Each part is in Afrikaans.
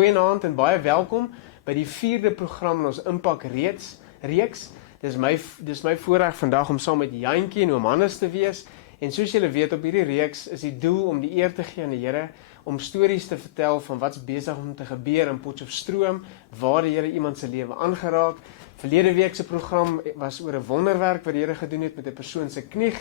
Goeienaand en baie welkom by die 4de program in ons Impak reeks. Dis my voorreg vandag om saam met Jantjie en oom Hannes te wees. En soos julle weet, op hierdie reeks is die doel om die eer te gee aan die Here, om stories te vertel van wat's besig om te gebeur in Potchefstroom, waar die Here iemand se lewe aangeraak. Verlede week se program was oor 'n wonderwerk wat die Here gedoen het met 'n persoon se knie,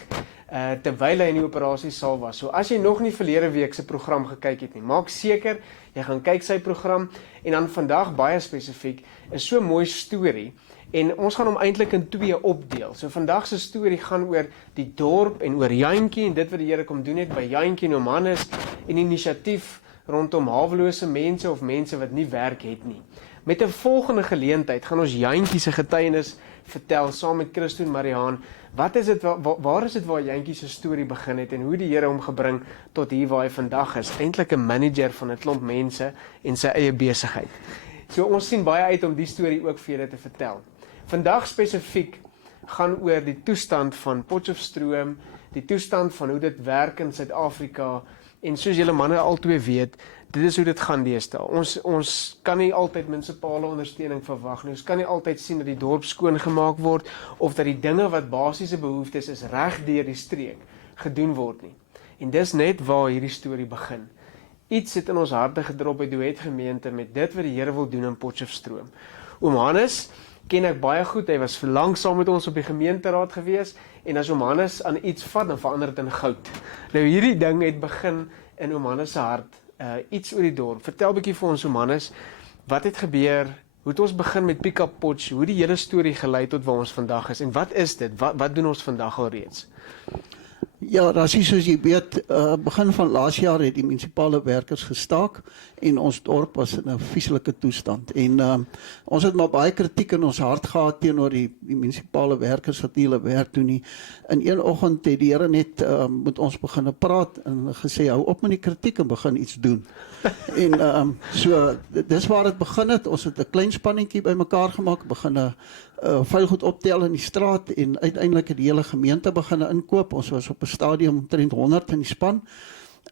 terwyl hy in die operasiesaal was. So as jy nog nie verlede week se program gekyk het nie, maak seker jy gaan kyk sy program. En dan vandag baie spesifiek is so 'n mooi storie. En ons gaan hom eintlik in 2 opdeel. So vandag se storie gaan oor die dorp en oor Jantjie en dit wat die Here kom doen het by Jantjie en oom Hannes en inisiatief rondom hawelose mense of mense wat nie werk het nie. Met 'n volgende geleentheid gaan ons Jantjie se getuienis vertel saam met Christo en Mariaan. Wat is dit waar is dit waar Jantjie se storie begin het en hoe die Here hom gebring tot hier waar hy vandag is, eintlik 'n manager van 'n klomp mense en sy eie besigheid. So ons sien baie uit om die storie ook vir julle te vertel. Vandag spesifiek gaan oor die toestand van Potchefstroom, die toestand van hoe dit werk in Suid-Afrika en soos julle manne albei weet, dit is hoe dit gaan deesdae. Ons kan nie altyd munisipale ondersteuning verwag nie. Ons kan nie altyd sien dat die dorp skoongemaak word of dat die dinge wat basiese behoeftes is reg deur die streek gedoen word nie. En dis net waar hierdie storie begin. Iets het in ons harte gedrop by Duet gemeente met dit wat die Here wil doen in Potchefstroom. Oom Hannes ken ek baie goed, hy was vir lank saam met ons op die gemeenteraad gewees, en as oom Hannes aan iets vat, dan verander dit in goud. Nou hierdie ding het begin in oom Hannes se hart, iets oor die dorp. Vertel 'n bietjie vir ons oom Hannes, wat het gebeur, hoe het ons begin met Pick Up Potch, hoe die hele storie gelei tot waar ons vandag is, en wat is dit, wat doen ons vandag al reeds? Ja, Rassie, soos jy weet, begin van laas jaar het die munisipale werkers gestaak en ons dorp was in 'n vieslike toestand. En ons het maar baie kritiek in ons hart gehad teenoor die munisipale werkers wat nie hulle werk doen nie. In een oggend het die Here net met ons begin praat en gesê, hou op met die kritiek en begin iets doen. En so, dis waar het begin het. Ons het 'n klein spannetjie bymekaar gemaak, begin 'n vuilgoed optel in die straat en uiteindelik het die hele gemeente begin inkoop. Ons was op 'n stadium omtrent 100 in die span.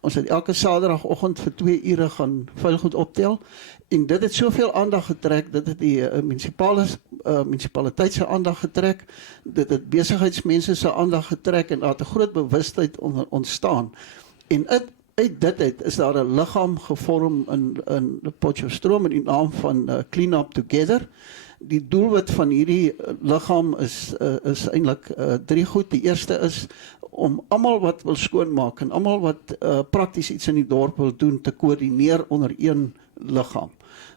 Ons het elke Saterdagoggend vir 2 ure gaan vuilgoed optel en dit het soveel aandag getrek, dit het die munisipaliteit se aandag getrek, dit het besigheidsmense se aandag getrek en daar het 'n groot bewustheid ontstaan. En uit dit is daar 'n liggaam gevorm in Potchefstroom in die naam van Clean Up Together. Die doelwit van hierdie liggaam is eintlik 3 goed. Die eerste is om almal wat wil skoonmaak en almal wat prakties iets in die dorp wil doen te koördineer onder een liggaam,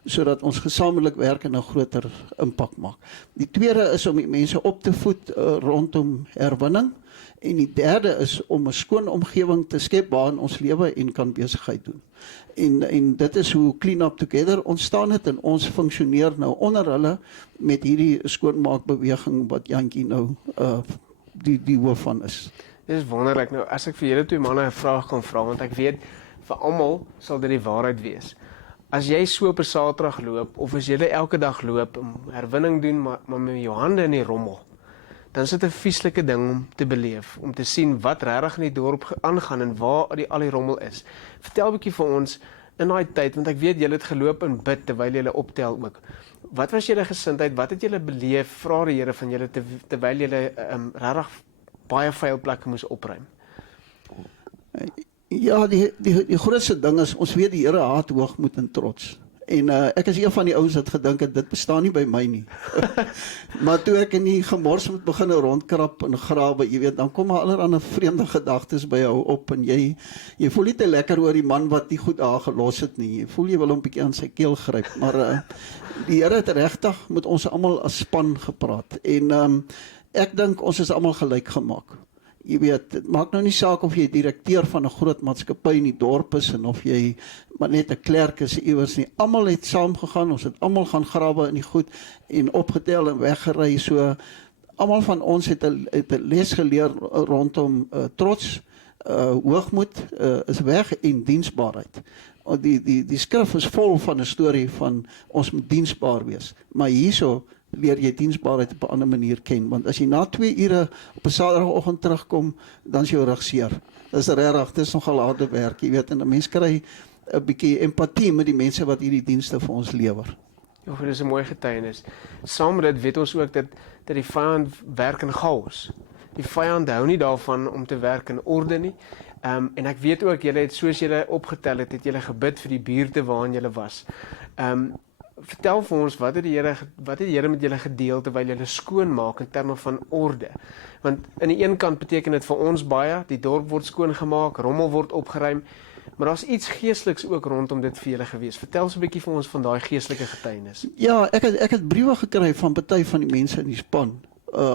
sodat ons gesamentlik werk en 'n groter impak maak. Die tweede is om die mense op te voed rondom herwinning. En die derde is om 'n skoon omgewing te skep waarin ons lewe en kan besigheid doen. En dit is hoe Clean Up Together ontstaan het en ons funksioneer nou onder hulle met hierdie skoonmaakbeweging wat Jantjie nou die hoof van is. Dit is wonderlik. Nou as ek vir julle 2 manne 'n vraag kan vra, want ek weet vir almal sal dit die waarheid wees. As jy so op 'n Saterdag loop of as jy elke dag loop om herwinning doen maar met jou hande in die rommel, dan is dit 'n vieslike ding om te beleef, om te sien wat regtig in die dorp aangaan en waar al die rommel is. Vertel 'n bietjie vir ons in daai tyd, want ek weet julle het geloop en bid terwyl julle optel ook. Wat was julle gesindheid? Wat het julle beleef? Vra die Here van julle terwyl julle regtig baie vuil plekke moes opruim. Ja, die grootste ding is, ons weet die Here haat hoogmoed en trots. En ek is een van die ouens wat gedink het, dit bestaan nie by my nie. Maar toe ek in die gemors moet begin rondkrap en grawe, jy weet, dan kom allerlei vreemde gedagtes by jou op en jy voel nie te lekker oor die man wat nie goed daar gelos het nie. Jy voel jy wil hom 'n bietjie aan sy keel gryp, maar die Here het regtig met ons almal as span gepraat. En ek dink ons is almal gelyk gemaak. Jy weet, dit maak nou nie saak of jy direkteur van 'n groot maatskappy in die dorp is en of jy maar net 'n klerk is iewers nie. Almal het saam gegaan, ons het almal gaan grawe in die goed en opgetel en weggery. So almal van ons het 'n les geleer rondom trots, hoogmoed is weg en diensbaarheid. Die skrif is vol van 'n storie van ons moet diensbaar wees. Maar hierso leer jy diensbaarheid op 'n ander manier ken, want as jy na 2 ure op 'n Saterdagoggend terugkom, dan is jou rug seer. Dis regtig, dis nogal harde werk, jy weet, en 'n mens kry 'n bietjie empatie met die mense wat hierdie dienste vir ons lewer. Ja, dit is 'n mooi getuienis. Saam met dit weet ons ook dat die vyand werk in chaos. Die vyand hou nie daarvan om te werk in orde nie. En ek weet ook, julle het soos julle opgetel het julle gebid vir die buurte waarin julle was. Vertel vir ons, wat het die Here met julle gedeel terwyl julle skoonmaak in terme van orde? Want aan die een kant beteken dit vir ons baie, die dorp word skoongemaak, rommel word opgeruim, maar daar's iets geesteliks ook rondom dit vir julle gewees. Vertel so 'n bietjie vir ons van daai geestelike getuienis. Ja, ek het briewe gekry van party van die mense in die span,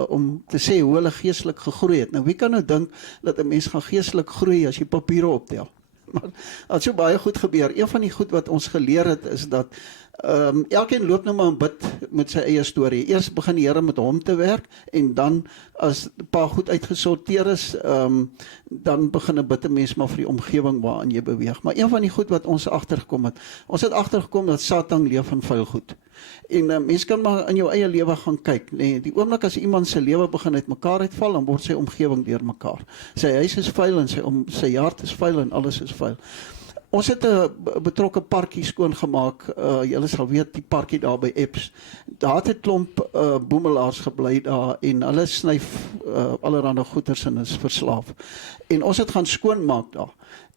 om te sê hoe hulle geestelik gegroei het. Nou wie kan nou dink dat 'n mens gaan geestelik groei as jy papiere optel? Maar het so baie goed gebeur. Een van die goed wat ons geleer het is dat elkeen loop nou maar en bid met sy eie storie. Eers begin die Here met hom te werk en dan as 'n paar goed uitgesorteer is, dan begin 'n bid 'n mens maar vir die omgewing waarin jy beweeg. Maar een van die goed wat ons agtergekom het, ons het agtergekom dat Satan leef in vuil goed. En mens kan maar in jou eie lewe gaan kyk, nee, die oomblik as iemand se lewe begin uitmekaar uitval, dan word sy omgewing deurmekaar. Sy huis is vuil en sy hart is vuil en alles is vuil. Ons het 'n betrokke parkie skoongemaak. Julle sal weet die parkie daar by Eps. Daar het 'n klomp boemelaars gebly daar en hulle snyf allerlei goeders en is verslaaf. En ons het gaan skoonmaak daar.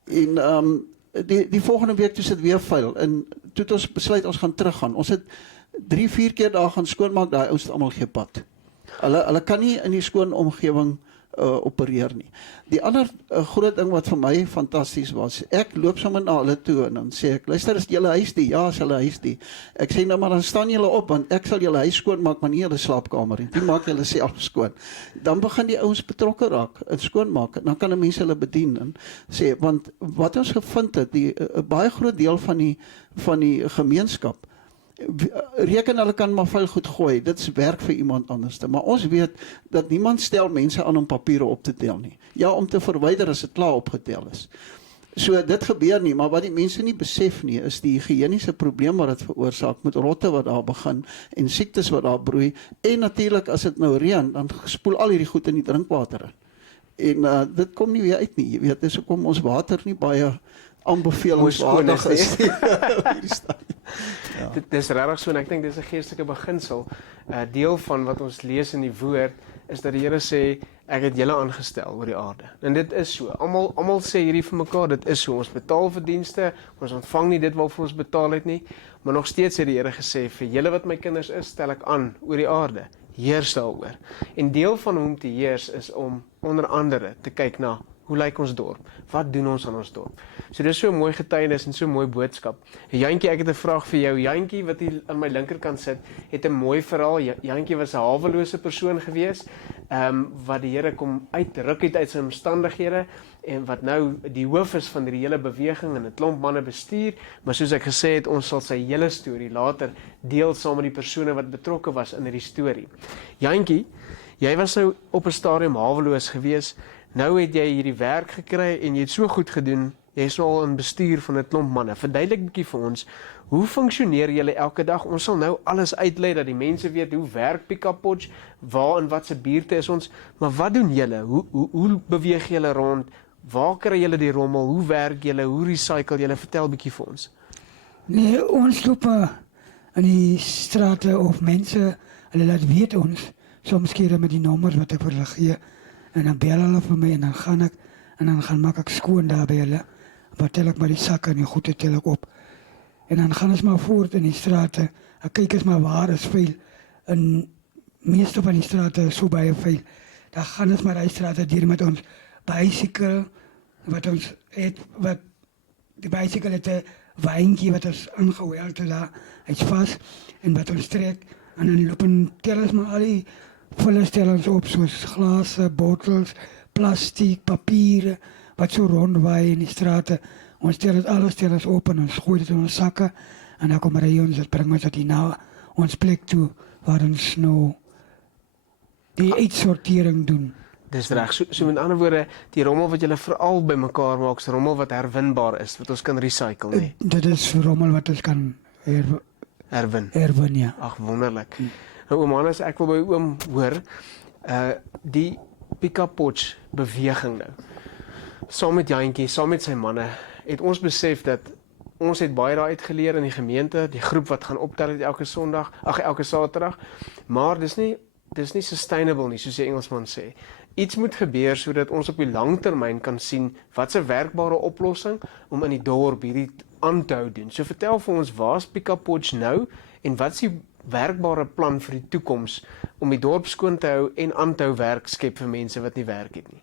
En die volgende week toe sit weer vuil en toe het ons besluit ons gaan teruggaan. Ons het 3-4 keer daar gaan skoonmaak, daai ouens het almal gepad. Hulle kan nie in die skoon omgewing opereer nie. Die ander groot ding wat vir my fantasties was, ek loop sommer na hulle toe en dan sê ek, luister, is julle huis die? Ja, is hulle huis die. Ek sê nou maar dan staan julle op want ek sal julle huis skoon maak, maar nie julle slaapkamer nie. Die maak julle self skoon. Dan begin die ouens betrokke raak in skoonmaak en dan kan 'n mens hulle bedien en sê, want wat ons gevind het, 'n baie groot deel van die gemeenskap reken hulle kan maar vuil goed gooi, dit is werk vir iemand anders. Maar ons weet dat niemand stel mense aan om papiere op te tel nie. Ja, om te verwyder as dit klaar opgetel is. So dit gebeur nie, maar wat die mense nie besef nie, is die higiëniese probleem wat dit veroorsaak, met rotte wat daar begin, en siektes wat daar broei, en natuurlik as dit nou reën, dan spoel al hierdie goed in die drinkwater in. En dit kom nie weer uit nie, jy weet, dis hoekom ons water nie baie aanbevelingswaardig is. Ja. Dit is regtig so en ek dink dis 'n geestelike beginsel. Deel van wat ons lees in die woord is dat die Here sê ek het julle aangestel oor die aarde. En dit is so. Almal sê hierdie vir mekaar, dit is so. Ons betaal vir dienste, ons ontvang nie dit waarvoor ons betaal het nie, maar nog steeds het die Here gesê vir julle wat my kinders is, stel ek aan oor die aarde. Heers daaroor. En deel van hoe om te heers is om onder andere te kyk na hoe lyk ons dorp? Wat doen ons aan ons dorp? So dis so 'n mooi getuienis en so 'n mooi boodskap. Jantjie, ek het 'n vraag vir jou. Jantjie wat hier aan my linkerkant sit, het 'n mooi verhaal. Jantjie was 'n hawelose persoon gewees, wat die Here kom uitruk het uit sy omstandighede en wat nou die hoof is van die hele beweging en 'n klomp manne bestuur, maar soos ek gesê het, ons sal sy hele storie later deel saam met die persone wat betrokke was in hierdie storie. Jantjie, jy was nou op 'n stadium haweloos gewees. Nou het jy hierdie werk gekry en jy het so goed gedoen, jy is nou al in bestuur van 'n klomp manne. Verduidelik 'n bietjie vir ons, hoe funksioneer julle elke dag? Ons sal nou alles uitlei dat die mense weet hoe werk Pick-up Potch, waar en wat se buurte is ons, maar wat doen julle? Hoe beweeg julle rond? Waar kry julle die rommel? Hoe werk julle? Hoe recycle julle? Vertel 'n bietjie vir ons. Nee, ons loop in die strate of mense, hulle laat weet ons, soms keer met die nommers wat ek vir hulle gee, en dan bel hulle vir my en dan gaan ek en dan gaan maak ek skoon daar by hulle. Dan tel ek maar die sakke en die goede tel ek op. En dan gaan ons maar voort in die strate. Ek kyk eens maar waar is vuil. In meeste van die strate is so baie vuil. Dan gaan ons maar die strate deur met ons bicycle wat ons het, wat die bicycle het 'n wyntjie wat ons aangehou het daar. Hy's vas en wat ons trek en dan loop en tel ons maar al die vulle stel ons op soos glase, bottels, plastiek, papiere wat so rondwaai in die strate. Ons stel dit alles op en ons gooi dit in ons sakke en dan kom ry ons, dit bring ons dit na ons plek toe waar ons nou die uitsortering doen. Dis reg. So met ander woorde, die rommel wat julle veral bymekaar maak, is rommel wat herwinbaar is, wat ons kan recycle, nee. Dit is rommel wat ons kan herwin, ja. Ag, wonderlik. Nou oom Hannes, ek wil by oom hoor, die Pick-up Potch beweging nou. Saam met Jantjie, saam met sy manne, het ons besef dat Ons het baie daar uitgeleer in die gemeente, die groep wat gaan optel het elke Saterdag, maar dis nie sustainable nie, soos die Engelsman sê. Iets moet gebeur sodat ons op die langtermyn kan sien wat 'n werkbare oplossing om in die dorp hierdie aan te hou doen. So vertel vir ons, waar's Pick Up Potch nou en wat is die werkbare plan vir die toekoms om die dorp skoon te hou en aan te hou werk skep vir mense wat nie werk het nie?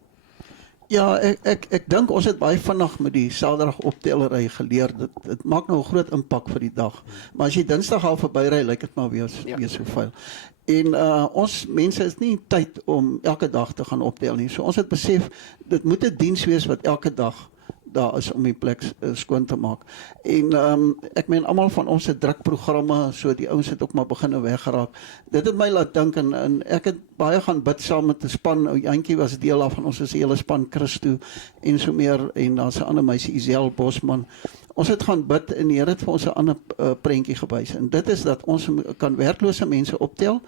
Ja, ek dink ons het baie vinnig met die Saterdag optellery geleer. Dit maak nou 'n groot impak vir die dag. Maar as jy Dinsdag al verbyry, lyk dit maar weer so vuil. En ons mense is nie tyd om elke dag te gaan optel nie. So ons het besef, dit moet 'n diens wees wat elke dag daar is om die plek skoon te maak. En ek meen almal van ons het drukprogramme, so die ouens het ook maar begin weggeraak. Dit het my laat dink en ek het baie gaan bid saam met 'n span. Ou Jantjie was deel daarvan, ons is die hele span Christo en so meer, en daar's 'n ander meisie Isel Bosman. Ons het gaan bid en die Here het vir ons 'n ander prentjie gewys. En dit is dat ons kan werklose mense optel,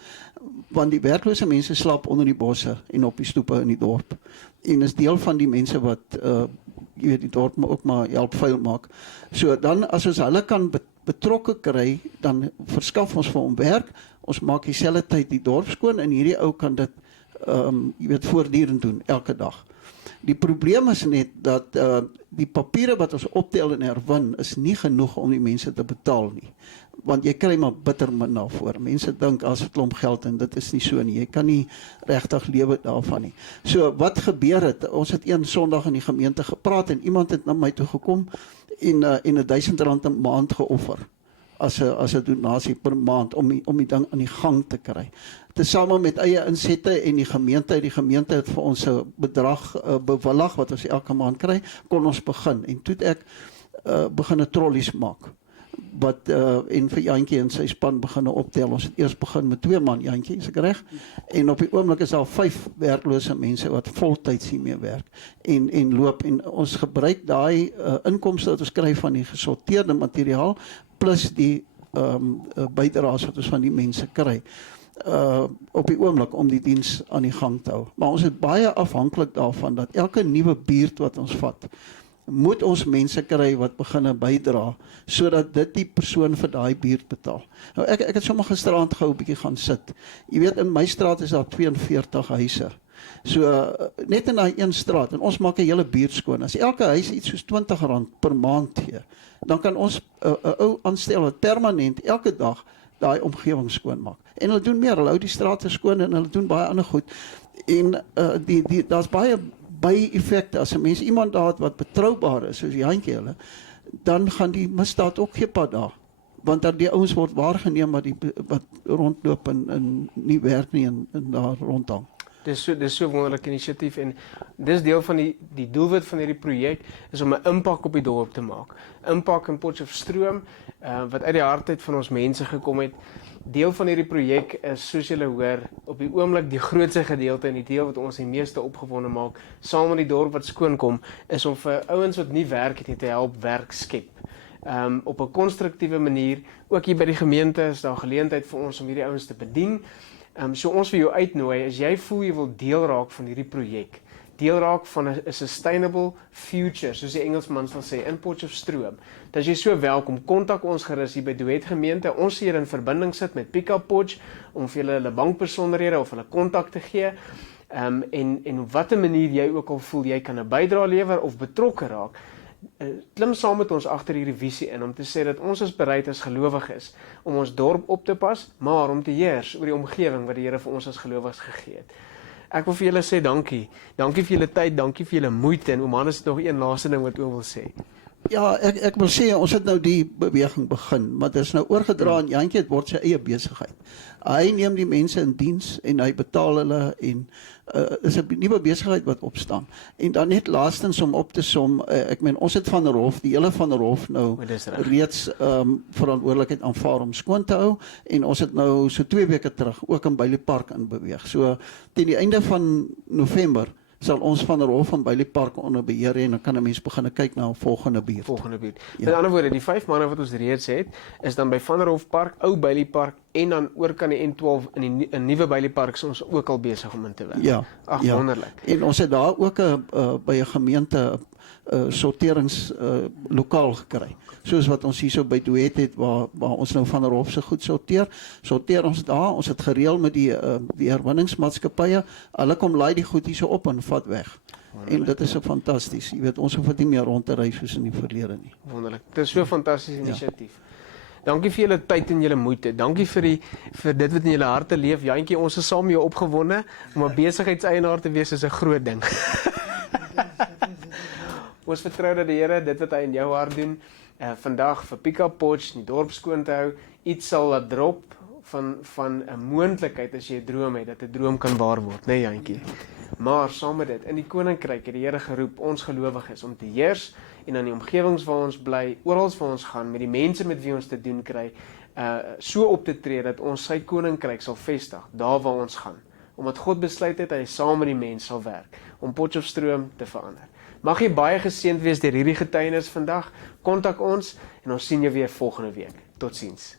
want die werklose mense slaap onder die bosse en op die stoepe in die dorp. En is deel van die mense wat jy weet die dorp ook maar help vuil maak. So dan as ons hulle kan betrokke kry, dan verskaf ons vir hom werk. Ons maak dieselfde tyd die dorp skoon en hierdie ou kan dit jy weet voortdurend doen elke dag. Die probleem is net dat die papiere wat ons optel en herwin is nie genoeg om die mense te betaal nie. Want jy kry maar bitter min daarvoor. Mense dink as 'n klomp geld en dit is nie so nie. Jy kan nie regtig lewe daarvan nie. So wat gebeur het? Ons het een Sondag in die gemeente gepraat en iemand het na my toe gekom en R1000 'n maand geoffer as 'n donasie per maand om die ding aan die gang te kry. Tesame met eie insette en die gemeente het vir ons 'n bedrag bewillig wat ons elke maand kry, kon ons begin. En toe het ek begin 'n trollies maak. En vir Jantjie en sy span begin optel. Ons het eers begin met 2 man, Jantjie, is ek reg? En op die oomblik is daar 5 werklose mense wat voltyds hiermee werk en loop, en ons gebruik daai inkomste wat ons kry van die gesorteerde materiaal plus die bydraes wat ons van die mense kry op die oomblik om die diens aan die gang te hou. Maar ons is baie afhanklik daarvan dat elke nuwe buurt wat ons vat, moet ons mense kry wat begin bydra, sodat dit die persoon vir daai buurt betaal. Nou ek het sommer gisteraand gou 'n bietjie gaan sit. Jy weet, in my straat is daar 42 huise. So net in daai een straat, en ons maak 'n hele buurt skoon. As elke huis iets soos R20 per maand gee, dan kan ons 'n ou aanstel wat permanent elke dag daai omgewing skoon maak. En hulle doen meer, hulle hou die strate skoon en hulle doen baie ander goed. En daar's baie by-effekte. As 'n mens iemand daar het wat betroubaar is, soos Jantjie hulle, dan gaan die misdaad ook geen pad daar. Want dat die ouens word waargeneem wat rondloop en nie werk nie en daar rondhang. Dis so wonderlike inisiatief en dis deel van die doelwit van hierdie projek is om 'n impak op die dorp te maak. Impak in Potchefstroom wat uit die hartheid van ons mense gekom het. Deel van hierdie projek is, soos julle hoor, op die oomblik die grootste gedeelte en die deel wat ons die meeste opgewonde maak, saam met die dorp wat skoon kom, is om vir ouens wat nie werk het nie te help werk skep. Op 'n konstruktiewe manier, ook hier by die gemeente is daar geleentheid vir ons om hierdie ouens te bedien. So ons wil jou uitnooi, as jy voel jy wil deel raak van hierdie projek, deel raak van 'n sustainable future, soos die Engelsman sal sê, in Potchefstroom, dan is jy so welkom. Kontak ons gerus hier by Duet Gemeente. Ons sal julle in verbinding sit met Pick Up Potch om vir julle hulle bankbesonderhede of hulle kontak te gee. En op watter manier jy ook al voel jy kan 'n bydrae lewer of betrokke raak, klim saam met ons agter hierdie visie in om te sê dat ons is bereid as gelowiges om ons dorp op te pas, maar om te heers oor die omgewing wat die Here vir ons as gelowiges gegee het. Ek wil vir julle sê dankie. Dankie vir julle tyd, dankie vir julle moeite en oom Hannes het nog een laaste ding wat oom wil sê. Ja, ek wil sê, ons het nou die beweging begin, maar dit is nou oorgedra aan Jantjie, het word sy eie besigheid. Hy neem die mense in diens en hy betaal hulle en is 'n nuwe besigheid wat opstaan. En dan net laastens om op te som, ek meen ons het van der Hof, die hele van der Hof nou reeds verantwoordelikheid aanvaar om skoon te hou en ons het nou so 2 weke terug ook in Bailie Park in beweeg. So teen die einde van November sal ons van der Hof van Bailey Park onder beheer hê en dan kan 'n mens begin kyk na 'n volgende buurt. Volgende buurt. Ja. Met ander woorde, die 5 manne wat ons reeds het, is dan by Van der Hof Park, Ou Bailey Park en dan oor kan die N12 in die nuwe Bailey Park is ons ook al besig om in te werk. Ja. Ag, ja. wonderlik. En ons het daar ook by 'n gemeente sorterings lokaal gekry. Soos wat ons hierso by Duet het waar ons nou Van der Hof se goed sorteer ons daar. Ons het gereël met die herwinningsmaatskappye. Hulle kom laai die goed hierso op en vat weg. En dit is so fantasties. Jy weet, ons hoef dit nie meer rond te ry soos in die verlede nie. Wonderlik. Dit is so 'n fantastiese inisiatief. Dankie vir julle tyd en julle moeite. Dankie vir dit wat in julle harte leef. Jantjie, ons is saam met jou opgewonde om 'n besigheidseienaar te wees is 'n groot ding. Ons vertrou dat die Here dit wat hy in jou hart doen, vandag vir Pika Potch in die dorp skoon te hou, iets sal laat drop van 'n moontlikheid as jy 'n droom het, dat 'n droom kan waar word, né, Jantjie? Maar saam met dit, in die koninkryk het die Here geroep ons gelowiges om te heers en in die omgewings waar ons bly, oral waar ons gaan, met die mense met wie ons te doen kry, so op te tree dat ons sy koninkryk sal vestig, daar waar ons gaan. Omdat God besluit het, hy saam met die mens sal werk, om Potchefstroom te verander. Mag jy baie geseënd wees deur hierdie getuienis vandag. Kontak ons en ons sien jou weer volgende week. Totsiens.